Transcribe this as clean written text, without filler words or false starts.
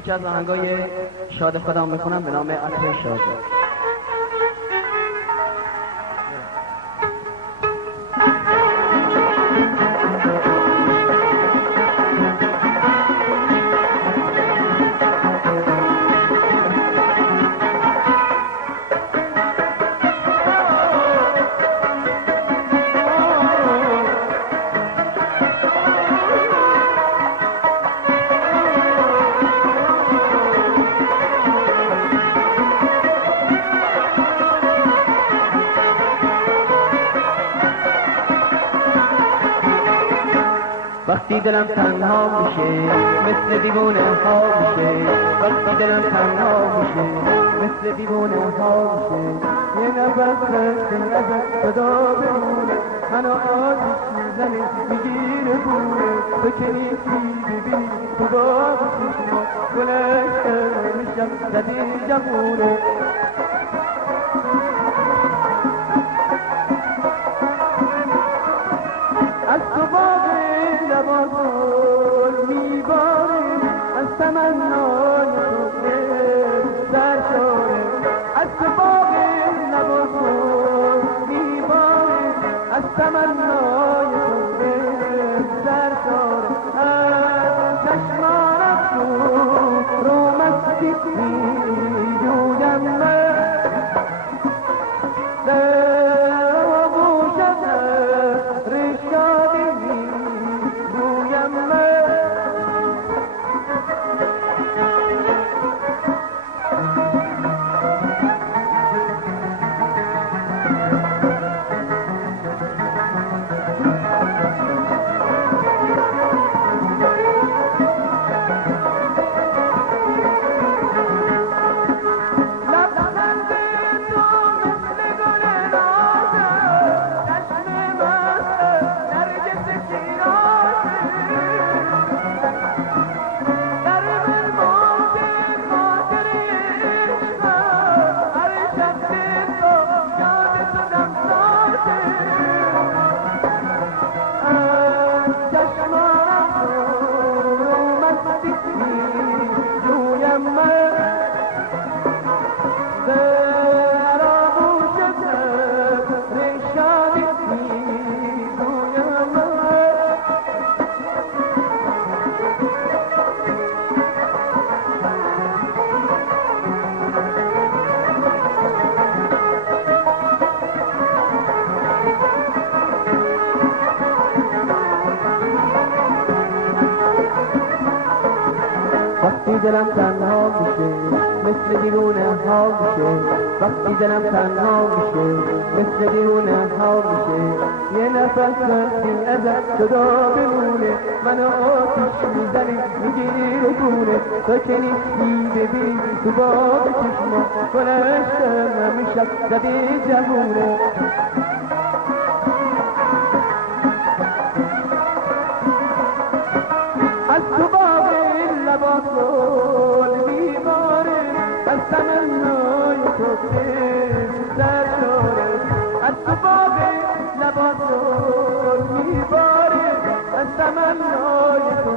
یکی از آهنگای شاد خودم میخونم به نام عطر شاد. وقتی دلم تنها میشه مثل دیوونه ها میشه، وقتی دلم تنها میشه مثل دیوونه ها میشه، یه نفس رسته ازت صدا بمونه، منو آتیش میزنه میگیره بونه، تو که نیستی ببینی تو باز چشما گلشته میشم زدی جمونه. از تو باغ لباسون میباره، از تمنای تو در شاره، از تو باغ لباسون میباره، از تمنای تو در شاره، از چشمانم رو مستی میجویم من، وقتی دلم تنها میشه مثل دیوونه ها میشه، وقتی دلم تنها میشه مثل دیوونه ها میشه، یه نفس وقتی ازت صدا بمونه، منو آتیش میزنه میگیره بونه، تو که نیستی ببین تو باغ چشما گلشته نمیشم زدی جمونه. از تو باغ لباسون میباره، از تمنای تو در شاره، از تو باغ لباسون میباره، از تمنای تو